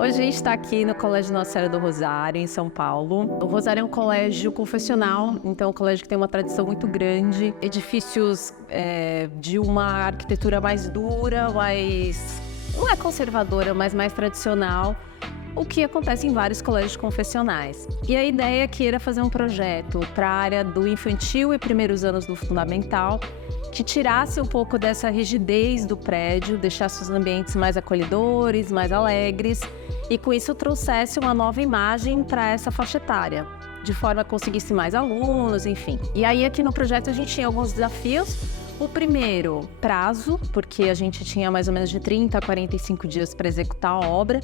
Hoje a gente está aqui no Colégio Nossa Senhora do Rosário, em São Paulo. O Rosário é um colégio confessional, então é um colégio que tem uma tradição muito grande. Edifícios de uma arquitetura mais dura, não é conservadora, mas mais tradicional, o que acontece em vários colégios confessionais. E a ideia aqui era fazer um projeto para a área do infantil e primeiros anos do fundamental, que tirasse um pouco dessa rigidez do prédio, deixasse os ambientes mais acolhedores, mais alegres, e com isso trouxesse uma nova imagem para essa faixa etária, de forma a conseguisse mais alunos, enfim. E aí aqui no projeto a gente tinha alguns desafios. O primeiro, prazo, porque a gente tinha mais ou menos de 30 a 45 dias para executar a obra.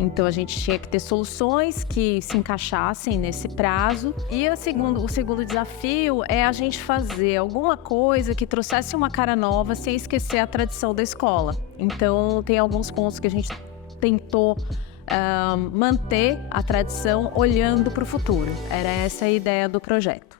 Então a gente tinha que ter soluções que se encaixassem nesse prazo. E o segundo desafio é a gente fazer alguma coisa que trouxesse uma cara nova sem esquecer a tradição da escola. Então tem alguns pontos que a gente tentou manter a tradição olhando para o futuro. Era essa a ideia do projeto.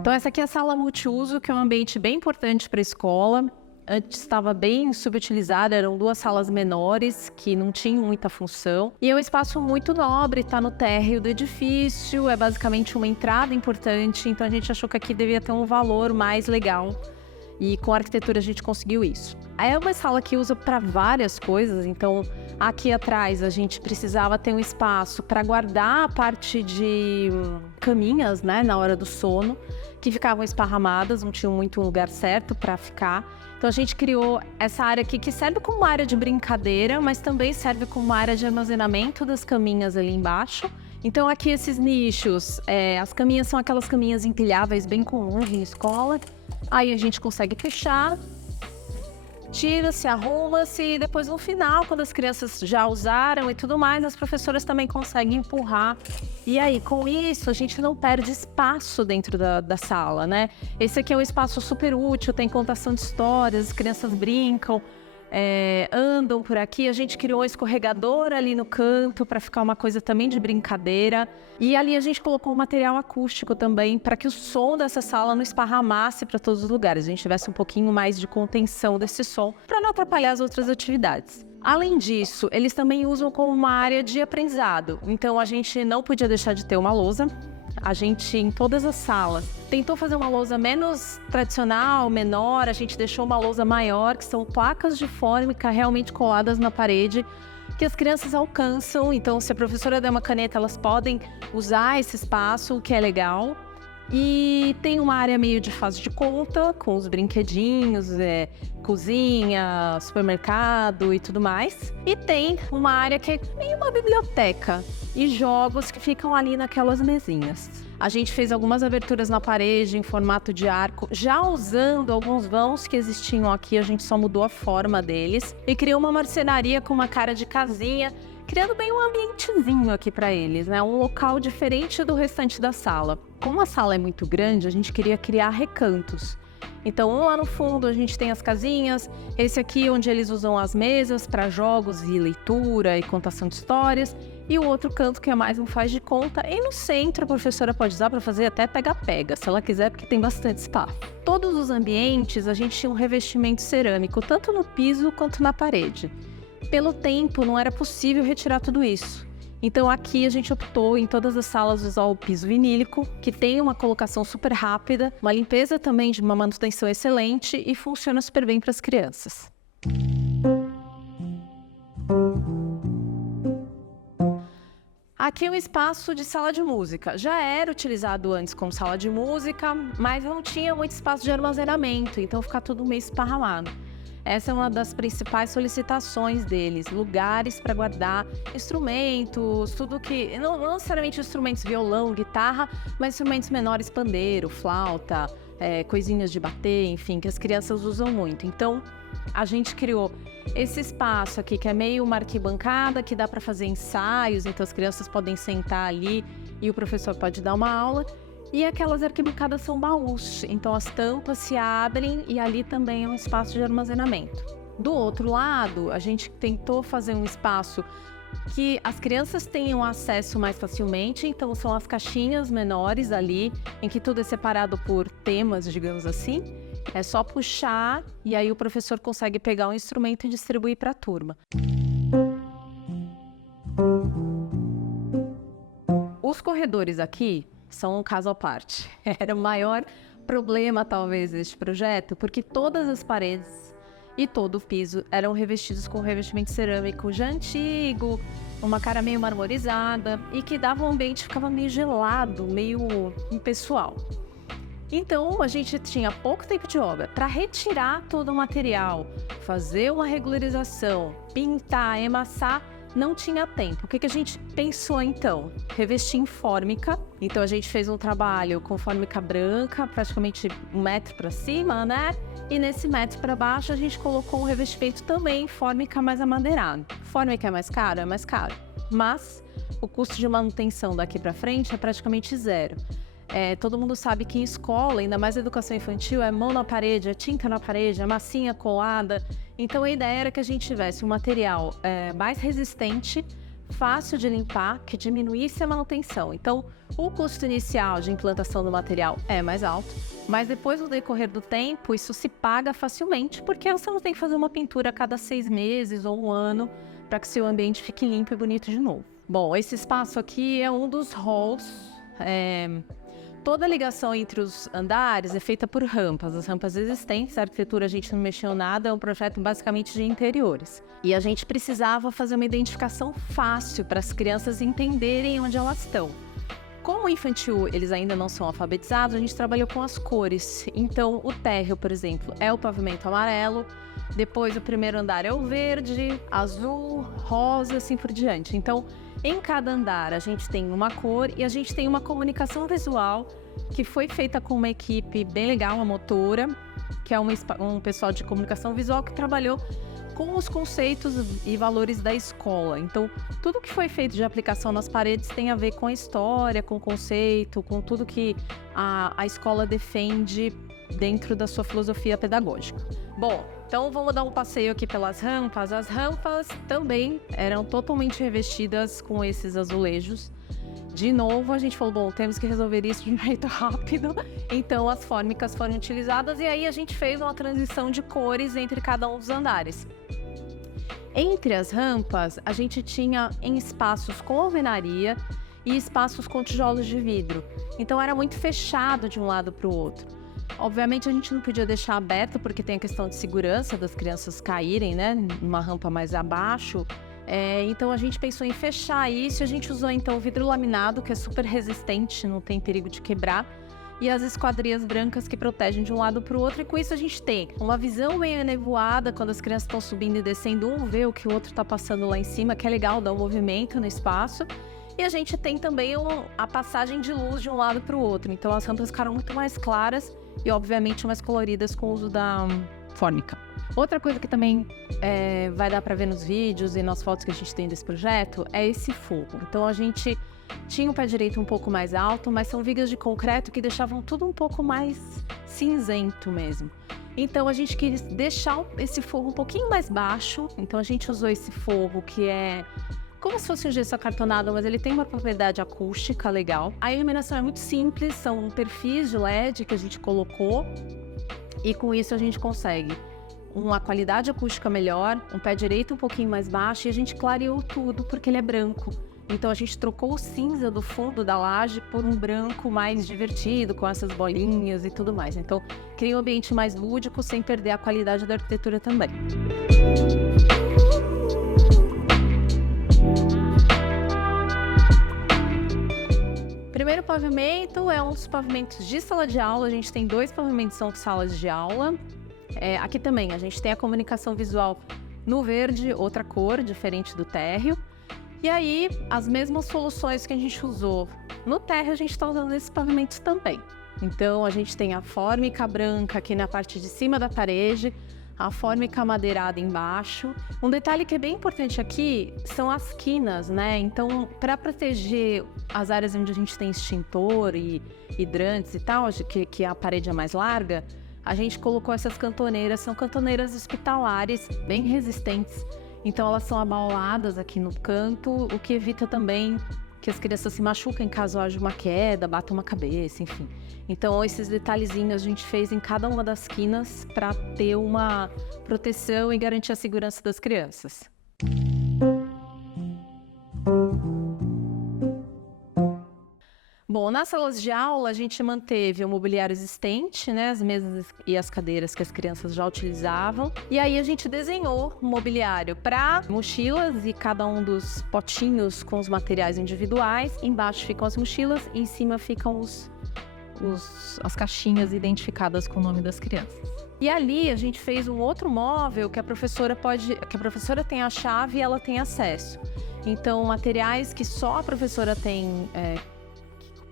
Então essa aqui é a sala multiuso, que é um ambiente bem importante para a escola. Antes estava bem subutilizada, eram 2 salas menores que não tinham muita função. E é um espaço muito nobre, está no térreo do edifício, é basicamente uma entrada importante, então a gente achou que aqui devia ter um valor mais legal. E com a arquitetura a gente conseguiu isso. É uma sala que usa para várias coisas, então aqui atrás a gente precisava ter um espaço para guardar a parte de caminhas, né, na hora do sono, que ficavam esparramadas, não tinham muito um lugar certo para ficar. Então a gente criou essa área aqui que serve como uma área de brincadeira, mas também serve como uma área de armazenamento das caminhas ali embaixo. Então aqui esses nichos, as caminhas são aquelas caminhas empilháveis bem comuns em escola. Aí a gente consegue fechar, tira-se, arruma-se e depois no final, quando as crianças já usaram e tudo mais, as professoras também conseguem empurrar. E aí, com isso, a gente não perde espaço dentro da sala, né? Esse aqui é um espaço super útil, tem contação de histórias, as crianças brincam, andam por aqui. A gente criou um escorregador ali no canto para ficar uma coisa também de brincadeira. E ali a gente colocou um material acústico também para que o som dessa sala não esparramasse para todos os lugares. A gente tivesse um pouquinho mais de contenção desse som para não atrapalhar as outras atividades. Além disso, eles também usam como uma área de aprendizado. Então a gente não podia deixar de ter uma lousa. A gente, em todas as salas, tentou fazer uma lousa menos tradicional, menor. A gente deixou uma lousa maior, que são placas de fórmica realmente coladas na parede, que as crianças alcançam. Então, se a professora der uma caneta, elas podem usar esse espaço, o que é legal. E tem uma área meio de faz de conta, com os brinquedinhos, cozinha, supermercado e tudo mais. E tem uma área que é meio uma biblioteca e jogos que ficam ali naquelas mesinhas. A gente fez algumas aberturas na parede em formato de arco, já usando alguns vãos que existiam aqui, a gente só mudou a forma deles. E criou uma marcenaria com uma cara de casinha, criando bem um ambientezinho aqui para eles, né? Um local diferente do restante da sala. Como a sala é muito grande, a gente queria criar recantos. Então, lá no fundo a gente tem as casinhas, esse aqui onde eles usam as mesas para jogos e leitura e contação de histórias, e o outro canto que é mais um faz de conta, e no centro a professora pode usar para fazer até pega-pega, se ela quiser, porque tem bastante espaço. Todos os ambientes a gente tinha um revestimento cerâmico, tanto no piso quanto na parede. Pelo tempo, não era possível retirar tudo isso. Então aqui a gente optou em todas as salas usar o piso vinílico, que tem uma colocação super rápida, uma limpeza também de uma manutenção excelente e funciona super bem para as crianças. Aqui é um espaço de sala de música. Já era utilizado antes como sala de música, mas não tinha muito espaço de armazenamento, então fica tudo meio esparramado. Essa é uma das principais solicitações deles, lugares para guardar instrumentos, tudo que... Não necessariamente instrumentos, violão, guitarra, mas instrumentos menores, pandeiro, flauta, coisinhas de bater, enfim, que as crianças usam muito. Então, a gente criou esse espaço aqui, que é meio uma arquibancada, que dá para fazer ensaios, então as crianças podem sentar ali e o professor pode dar uma aula. E aquelas arquibancadas são baús, então as tampas se abrem e ali também é um espaço de armazenamento. Do outro lado, a gente tentou fazer um espaço que as crianças tenham acesso mais facilmente, então são as caixinhas menores ali, em que tudo é separado por temas, digamos assim. É só puxar e aí o professor consegue pegar o instrumento e distribuir para a turma. Os corredores aqui são um caso à parte. Era o maior problema, talvez, deste projeto, porque todas as paredes e todo o piso eram revestidos com revestimento cerâmico já antigo, uma cara meio marmorizada e que dava um ambiente, ficava meio gelado, meio impessoal. Então, a gente tinha pouco tempo de obra para retirar todo o material, fazer uma regularização, pintar, emassar. Não tinha tempo. O que a gente pensou então? Revestir em fórmica. Então a gente fez um trabalho com fórmica branca, praticamente 1 metro para cima, né? E nesse metro para baixo a gente colocou um revestimento também em fórmica mais amadeirado. Fórmica é mais caro? É mais caro. Mas o custo de manutenção daqui para frente é praticamente zero. Todo mundo sabe que em escola, ainda mais educação infantil, é mão na parede, é tinta na parede, é massinha colada. Então a ideia era que a gente tivesse um material mais resistente, fácil de limpar, que diminuísse a manutenção. Então o custo inicial de implantação do material é mais alto, mas depois, no decorrer do tempo, isso se paga facilmente, porque você não tem que fazer uma pintura a cada 6 meses ou 1 ano para que seu ambiente fique limpo e bonito de novo. Bom, esse espaço aqui é um dos halls. Toda a ligação entre os andares é feita por rampas, as rampas existentes, a arquitetura a gente não mexeu nada, é um projeto basicamente de interiores. E a gente precisava fazer uma identificação fácil para as crianças entenderem onde elas estão. Como o infantil eles ainda não são alfabetizados, a gente trabalhou com as cores. Então o térreo, por exemplo, é o pavimento amarelo, depois o primeiro andar é o verde, azul, rosa, assim por diante. Então, em cada andar a gente tem uma cor e a gente tem uma comunicação visual que foi feita com uma equipe bem legal, uma motora, que é um pessoal de comunicação visual que trabalhou com os conceitos e valores da escola. Então, tudo que foi feito de aplicação nas paredes tem a ver com a história, com o conceito, com tudo que a escola defende dentro da sua filosofia pedagógica. Bom, então vamos dar um passeio aqui pelas rampas. As rampas também eram totalmente revestidas com esses azulejos. De novo, a gente falou, bom, temos que resolver isso de um jeito rápido. Então, as fórmicas foram utilizadas e aí a gente fez uma transição de cores entre cada um dos andares. Entre as rampas, a gente tinha em espaços com alvenaria e espaços com tijolos de vidro. Então, era muito fechado de um lado para o outro. Obviamente a gente não podia deixar aberto porque tem a questão de segurança das crianças caírem, né, numa rampa mais abaixo. Então a gente pensou em fechar isso, a gente usou então o vidro laminado, que é super resistente, não tem perigo de quebrar, e as esquadrias brancas que protegem de um lado para o outro, e com isso a gente tem uma visão meio enevoada quando as crianças estão subindo e descendo, um vê o que o outro está passando lá em cima, que é legal, dá um movimento no espaço. E a gente tem também a passagem de luz de um lado para o outro, então as rampas ficaram muito mais claras e obviamente mais coloridas com o uso da fórmica. Outra coisa que também vai dar para ver nos vídeos e nas fotos que a gente tem desse projeto é esse forro. Então a gente tinha o pé direito um pouco mais alto, mas são vigas de concreto que deixavam tudo um pouco mais cinzento mesmo. Então a gente quis deixar esse forro um pouquinho mais baixo, então a gente usou esse forro que é como se fosse um gesso acartonado, mas ele tem uma propriedade acústica legal. A iluminação é muito simples, são perfis de LED que a gente colocou e com isso a gente consegue uma qualidade acústica melhor, um pé direito um pouquinho mais baixo e a gente clareou tudo porque ele é branco. Então a gente trocou o cinza do fundo da laje por um branco mais divertido, com essas bolinhas e tudo mais. Então cria um ambiente mais lúdico sem perder a qualidade da arquitetura também. Primeiro pavimento é um dos pavimentos de sala de aula. A gente tem 2 pavimentos que são salas de aula. Aqui também a gente tem a comunicação visual no verde, outra cor, diferente do térreo. E aí, as mesmas soluções que a gente usou no térreo, a gente está usando nesses pavimentos também. Então, a gente tem a fórmica branca aqui na parte de cima da parede, a fórmica madeirada embaixo. Um detalhe que é bem importante aqui são as quinas, né? Então, para proteger as áreas onde a gente tem extintor e hidrantes e tal, que a parede é mais larga, a gente colocou essas cantoneiras, são cantoneiras hospitalares, bem resistentes. Então, elas são abauladas aqui no canto, o que evita também que as crianças se machucam caso haja uma queda, batam uma cabeça, enfim. Então, esses detalhezinhos a gente fez em cada uma das quinas para ter uma proteção e garantir a segurança das crianças. Bom, nas salas de aula a gente manteve o mobiliário existente, né, as mesas e as cadeiras que as crianças já utilizavam. E aí a gente desenhou um mobiliário para mochilas e cada um dos potinhos com os materiais individuais. Embaixo ficam as mochilas e em cima ficam as caixinhas identificadas com o nome das crianças. E ali a gente fez um outro móvel que a professora tem a chave e ela tem acesso. Então, materiais que só a professora tem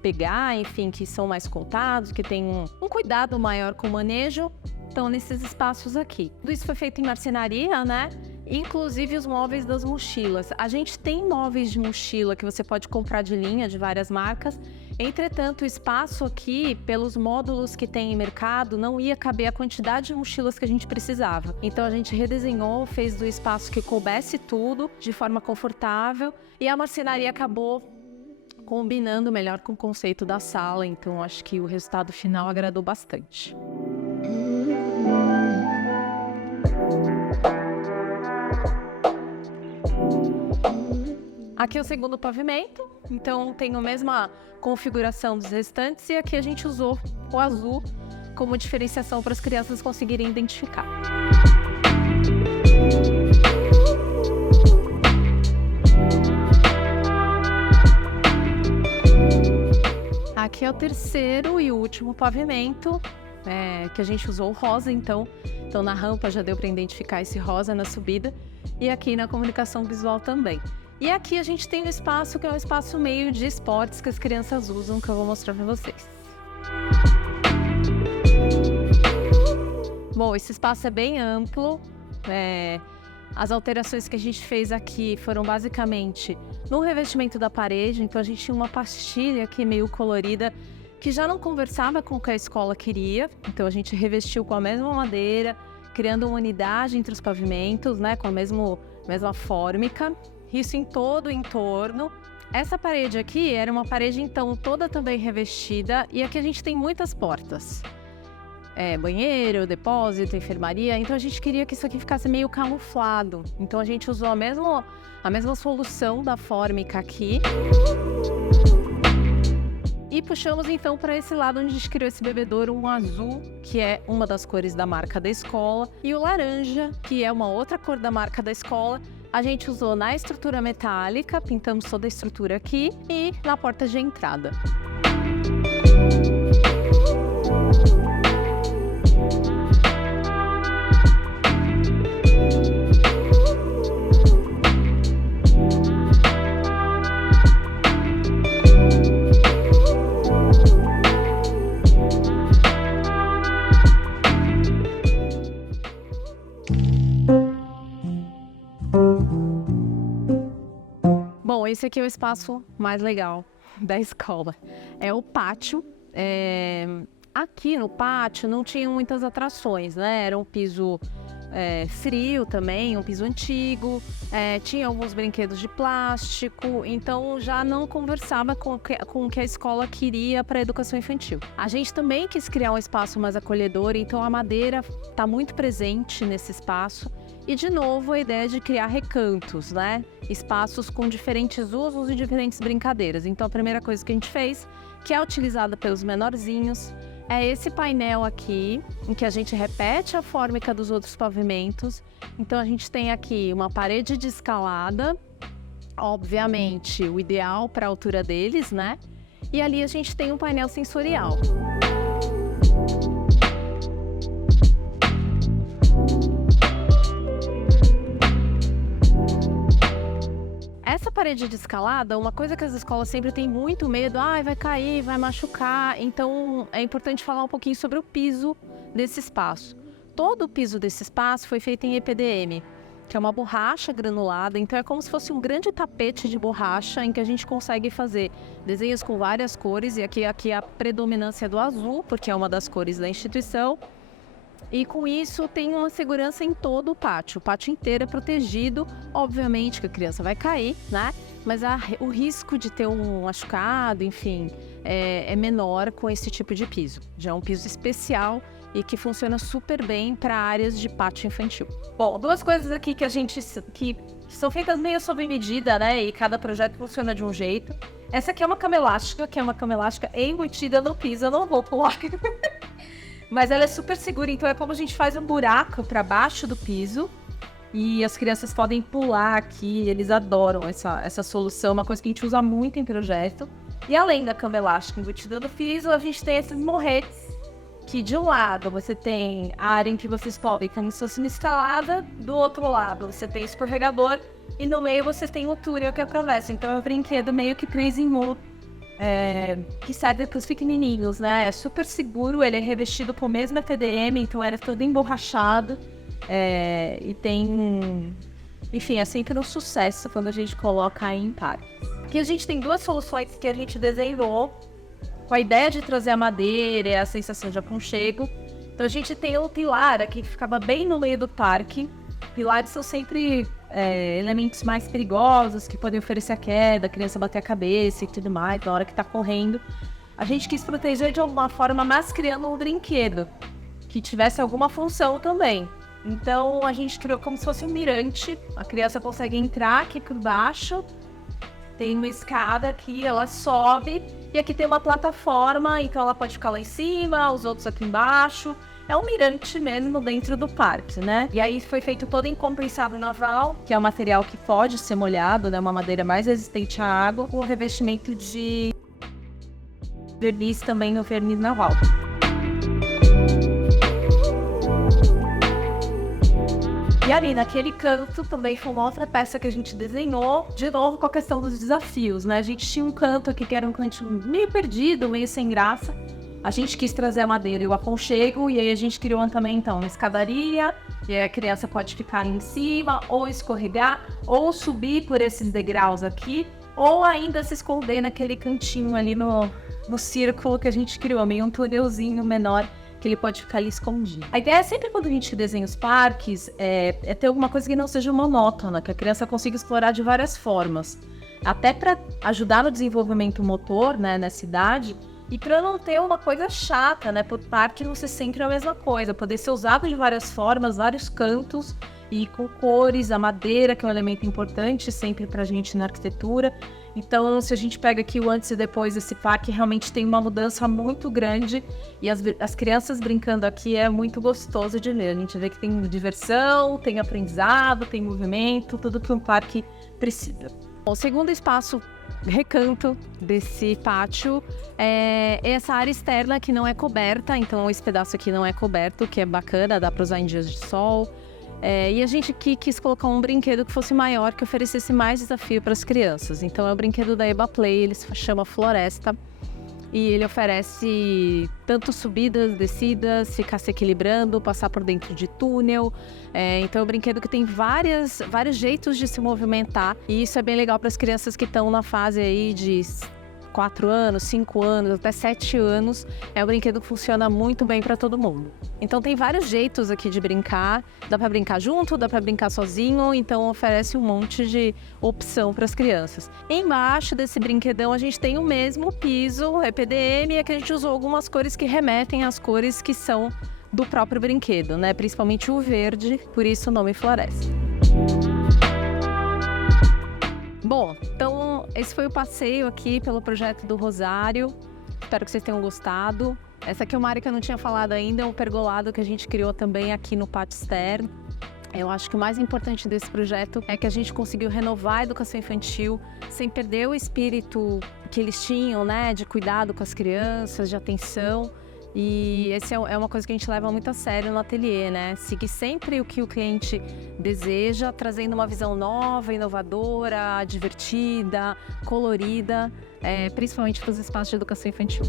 pegar, enfim, que são mais contados, que tem um cuidado maior com o manejo, estão nesses espaços aqui. Tudo isso foi feito em marcenaria, né? Inclusive os móveis das mochilas. A gente tem móveis de mochila que você pode comprar de linha, de várias marcas. Entretanto, o espaço aqui, pelos módulos que tem em mercado, não ia caber a quantidade de mochilas que a gente precisava. Então a gente redesenhou, fez do espaço que coubesse tudo, de forma confortável, e a marcenaria acabou combinando melhor com o conceito da sala, então acho que o resultado final agradou bastante. Aqui é o segundo pavimento, então tem a mesma configuração dos restantes e aqui a gente usou o azul como diferenciação para as crianças conseguirem identificar. Aqui é o terceiro e último pavimento, que a gente usou o rosa, então na rampa já deu para identificar esse rosa na subida, e aqui na comunicação visual também. E aqui a gente tem um espaço que é um espaço meio de esportes que as crianças usam, que eu vou mostrar para vocês. Bom, esse espaço é bem amplo, as alterações que a gente fez aqui foram basicamente no revestimento da parede, então a gente tinha uma pastilha aqui meio colorida que já não conversava com o que a escola queria, então a gente revestiu com a mesma madeira, criando uma unidade entre os pavimentos, né, com a mesma fórmica, isso em todo o entorno. Essa parede aqui era uma parede então toda também revestida e aqui a gente tem muitas portas. Banheiro, depósito, enfermaria, então a gente queria que isso aqui ficasse meio camuflado. Então a gente usou a mesma solução da fórmica aqui. E puxamos então para esse lado onde a gente criou esse bebedouro, um azul, que é uma das cores da marca da escola, e o laranja, que é uma outra cor da marca da escola. A gente usou na estrutura metálica, pintamos toda a estrutura aqui e na porta de entrada. Bom, esse aqui é o espaço mais legal da escola. É o pátio. Aqui no pátio não tinha muitas atrações, né? Era um piso frio também, um piso antigo, tinha alguns brinquedos de plástico, então já não conversava com o que a escola queria para a educação infantil. A gente também quis criar um espaço mais acolhedor, então a madeira está muito presente nesse espaço. E, de novo, a ideia de criar recantos, né? Espaços com diferentes usos e diferentes brincadeiras. Então, a primeira coisa que a gente fez, que é utilizada pelos menorzinhos, é esse painel aqui, em que a gente repete a fórmica dos outros pavimentos. Então, a gente tem aqui uma parede de escalada, obviamente, o ideal para a altura deles, né? E ali a gente tem um painel sensorial. Essa parede de escalada, uma coisa que as escolas sempre têm muito medo, vai cair, vai machucar, então é importante falar um pouquinho sobre o piso desse espaço. Todo o piso desse espaço foi feito em EPDM, que é uma borracha granulada, então é como se fosse um grande tapete de borracha em que a gente consegue fazer desenhos com várias cores, e aqui a predominância do azul, porque é uma das cores da instituição, E com isso tem uma segurança em todo o pátio inteiro é protegido, obviamente que a criança vai cair, né? Mas o risco de ter um machucado, enfim, é menor com esse tipo de piso. Já é um piso especial e que funciona super bem para áreas de pátio infantil. Bom, duas coisas aqui que são feitas meio sob medida, né? E cada projeto funciona de um jeito. Essa aqui é uma cama elástica, embutida no piso, eu não vou pular. Mas ela é super segura, então é como a gente faz um buraco para baixo do piso e as crianças podem pular aqui, eles adoram essa solução, uma coisa que a gente usa muito em projeto. E além da cama elástica embutida no piso, a gente tem esses morretes, que de um lado você tem a área em que vocês podem, como se fosse uma escalada, do outro lado você tem escorregador e no meio você tem o túnel que atravessa. Então é um brinquedo meio que 3 em 1, que serve para os pequenininhos, né? É super seguro, ele é revestido com o mesmo TDM, então ele é todo emborrachado e tem... Enfim, é sempre um sucesso quando a gente coloca aí em parque. Aqui a gente tem duas soluções que a gente desenhou com a ideia de trazer a madeira e a sensação de aconchego. Então a gente tem um pilar aqui que ficava bem no meio do parque. Pilares são sempre elementos mais perigosos, que podem oferecer a queda, a criança bater a cabeça e tudo mais, na hora que tá correndo. A gente quis proteger de alguma forma, mas criando um brinquedo que tivesse alguma função também. Então a gente criou como se fosse um mirante, a criança consegue entrar aqui por baixo, tem uma escada aqui, ela sobe, e aqui tem uma plataforma, então ela pode ficar lá em cima, os outros aqui embaixo. É um mirante mesmo dentro do parque, né? E aí foi feito todo em compensado naval, que é um material que pode ser molhado, né? Uma madeira mais resistente à água, com revestimento de verniz também no verniz naval. E ali naquele canto também foi uma outra peça que a gente desenhou, de novo com a questão dos desafios, né? A gente tinha um canto aqui que era um canto meio perdido, meio sem graça. A gente quis trazer a madeira e o aconchego, e aí a gente criou também, então, uma escadaria, e aí a criança pode ficar ali em cima, ou escorregar, ou subir por esses degraus aqui, ou ainda se esconder naquele cantinho ali no círculo que a gente criou, meio um túnelzinho menor, que ele pode ficar ali escondido. A ideia é sempre, quando a gente desenha os parques, é ter alguma coisa que não seja monótona, que a criança consiga explorar de várias formas. Até para ajudar no desenvolvimento motor, né, nessa idade, e para não ter uma coisa chata, né, para o parque não ser sempre a mesma coisa, poder ser usado de várias formas, vários cantos, e com cores, a madeira, que é um elemento importante sempre para a gente na arquitetura. Então, se a gente pega aqui o antes e depois desse parque, realmente tem uma mudança muito grande, e as crianças brincando aqui é muito gostoso de ver. A gente vê que tem diversão, tem aprendizado, tem movimento, tudo que um parque precisa. O segundo espaço recanto desse pátio é essa área externa que não é coberta, então esse pedaço aqui não é coberto, que é bacana, dá para usar em dias de sol. E a gente aqui quis colocar um brinquedo que fosse maior, que oferecesse mais desafio para as crianças. Então é o brinquedo da EBA Play, ele se chama Floresta, e ele oferece tanto subidas, descidas, ficar se equilibrando, passar por dentro de túnel. Então é um brinquedo que tem vários jeitos de se movimentar, e isso é bem legal para as crianças que estão na fase aí de 4 anos, 5 anos, até 7 anos. É um brinquedo que funciona muito bem para todo mundo. Então tem vários jeitos aqui de brincar. Dá para brincar junto, dá para brincar sozinho, então oferece um monte de opção para as crianças. Embaixo desse brinquedão a gente tem o mesmo piso, PDM, é que a gente usou algumas cores que remetem às cores que são do próprio brinquedo, né? Principalmente o verde, por isso o nome Floresta. Bom, então esse foi o passeio aqui pelo projeto do Rosário. Espero que vocês tenham gostado. Essa aqui é uma área que eu não tinha falado ainda, é um pergolado que a gente criou também aqui no pátio externo. Eu acho que o mais importante desse projeto é que a gente conseguiu renovar a educação infantil sem perder o espírito que eles tinham, né, de cuidado com as crianças, de atenção. E essa é uma coisa que a gente leva muito a sério no ateliê, né? Seguir sempre o que o cliente deseja, trazendo uma visão nova, inovadora, divertida, colorida, principalmente para os espaços de educação infantil.